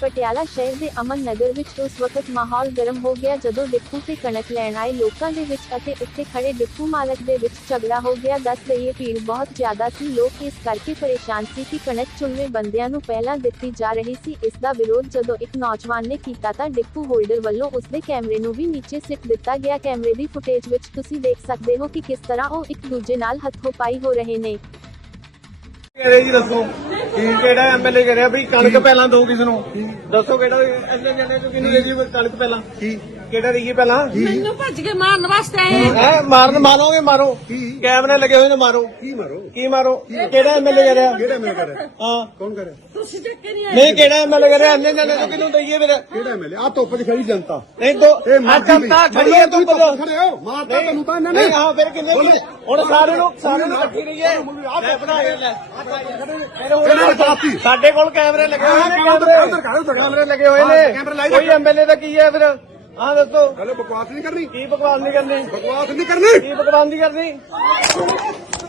ਪਟਿਆਲਾ ਸ਼ਹਿਰ ਦੇ ਅਮਨ ਨਗਰ ਵਿੱਚ ਉਸ ਵਕਤ ਮਾਹੌਲ ਗਰਮ ਹੋ ਗਿਆ ਜਦੋਂ ਡਿਪੂ ਤੇ ਕਣਕ ਲੈਣ ਆਏ ਲੋਕਾਂ ਦੇ ਵਿੱਚ ਅਤੇ ਉੱਥੇ ਖੜੇ ਡਿਪੂ ਮਾਲਕ ਦੇ ਵਿੱਚ ਝਗੜਾ ਹੋ ਗਿਆ। ਦੱਸ ਦਈਏ ਭੀੜ ਬਹੁਤ ਜ਼ਿਆਦਾ ਸੀ। ਲੋਕ ਇਸ ਕਰਕੇ ਪਰੇਸ਼ਾਨ ਸੀ ਕਿ ਕਣਕ ਚੁਣਵੇਂ ਬੰਦਿਆਂ ਨੂੰ ਪਹਿਲਾਂ ਦਿੱਤੀ ਜਾ ਰਹੀ ਸੀ। ਇਸ ਦਾ ਵਿਰੋਧ ਜਦੋਂ ਇੱਕ ਨੌਜਵਾਨ ਨੇ ਕੀਤਾ ਤਾਂ ਡਿਪੂ ਹੋਲਡਰ ਵੱਲੋਂ ਉਸ ਦੇ ਕੈਮਰੇ ਨੂੰ ਵੀ ਨੀਚੇ ਸਿੱਟ ਦਿੱਤਾ ਗਿਆ। ਕੈਮਰੇ ਦੀ ਫੁਟੇਜ ਵਿੱਚ ਤੁਸੀਂ ਦੇਖ ਸਕਦੇ ਹੋ ਕਿ ਕਿਸ ਤਰ੍ਹਾਂ ਉਹ ਇੱਕ ਦੂਜੇ ਨਾਲ ਹੱਥੋਂ ਪਾਈ ਹੋ ਰਹੇ ਨੇ। ਜੀ ਦੱਸੋ। ਕਿਹੜਾ ਐਮਐਲਏ ਕਰਿਆ? ਵੀ ਕਣਕ ਪਹਿਲਾਂ ਦੋ ਕਿਸ ਨੂੰ? ਦੱਸੋ ਕਿਹੜਾ ਨੂੰ ਕਿਹਨੂੰ ਦੇ ਜੀ ਕਣਕ ਪਹਿਲਾਂ? ਕੀ? ਕਿਹੜਾ ਰਹੀ ਪਹਿਲਾਂ? ਮੈਨੂੰ ਭੱਜ ਕੇ ਮਾਰਨ ਵਾਸਤੇ ਆਏ ਆ। ਹੈ? ਮਾਰਨ ਮਾਰੋਗੇ? ਮਾਰੋ। ਕੈਮਰੇ ਲੱਗੇ ਹੋਏ ਨੇ ਮਾਰੋ। ਕੀ ਮਾਰੋ? ਕੀ ਮਾਰੋ? ਕਿਹੜਾ ਐਮਐਲਏ ਕਰਿਆ? ਕਿਹੜਾ ਮੈਂ ਕਰੇ ਹਾਂ। ਕੌਣ ਕਰੇ ਤੁਸੀਂ ਚੱਕੇ ਨਹੀਂ ਆਏ। ਨਹੀਂ ਕਿਹੜਾ ਐਮਐਲਏ ਕਰਿਆ? ਐਸਲੇ ਜਣੇ ਨੂੰ ਕਿਹਨੂੰ ਦਈਏ ਫਿਰ? ਕਿਹੜਾ ਐਮਐਲਏ ਆ ਧੁੱਪ 'ਚ ਖੜੀ ਜਨਤਾ। ਨਹੀਂ ਦੋ ਇਹ ਆ ਮਾਰਦੀ ਜਨਤਾ ਵੀ। ਖੜੀ ਹੈ ਤੂੰ ਬੋਲੋ ਖੜੇ ਹੋ। ਮਾਰਤਾ ਤੁਹਾਨੂੰ ਤਾਂ ਇਹਨਾਂ ਨੇ। ਨਹੀਂ ਹਾਂ ਫਿਰ ਕਿੰਨੇ ਬੋਲੋ। ਹੁਣ ਸਾਰੇ ਨੂੰ ਸਾਰੇ ਨੂੰ ਇਕੱਠੀ ਰਹੀਏ। ਲੈ ਬਣਾ ਕੇ ਲੈ। ਫਿਰ ਹੁਣ ਕਿਹੜਾ ਪਾਤੀ? ਸਾਡੇ ਕੋਲ ਕੈਮਰੇ ਲੱਗੇ ਹੋਏ ਨੇ ਕਰ, ਕਰ। ਕੈਮਰੇ ਲੱਗੇ ਹੋਏ ਨੇ। ਕੈਮਰੇ ਲਾਈ ਕੋਈ। ਐਮਐਲਏ ਦਾ ਕੀ ਹੈ ਫਿਰ? ਹਾਂ ਦੱਸੋ। ਹਲੇ ਬਕਵਾਸ ਨਹੀਂ ਕਰਨੀ? ਕੀ ਬਕਵਾਸ ਨਹੀਂ ਕਰਨੀ? ਬਕਵਾਸ ਨਹੀਂ ਕਰਨੀ? ਕੀ ਬਕਵਾਸ ਨਹੀਂ ਕਰਨੀ?